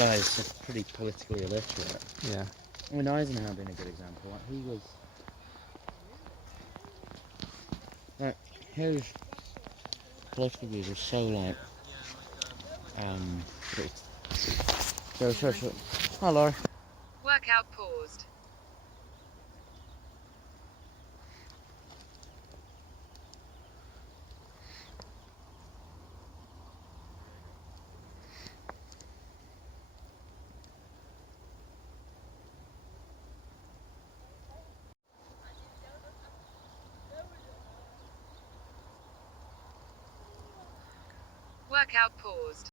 guys are pretty politically illiterate. Yeah. I mean, Eisenhower being a good example. Like, he was like his political views were so like Great. they were so. Hi, Laura. Workout paused. Workout paused.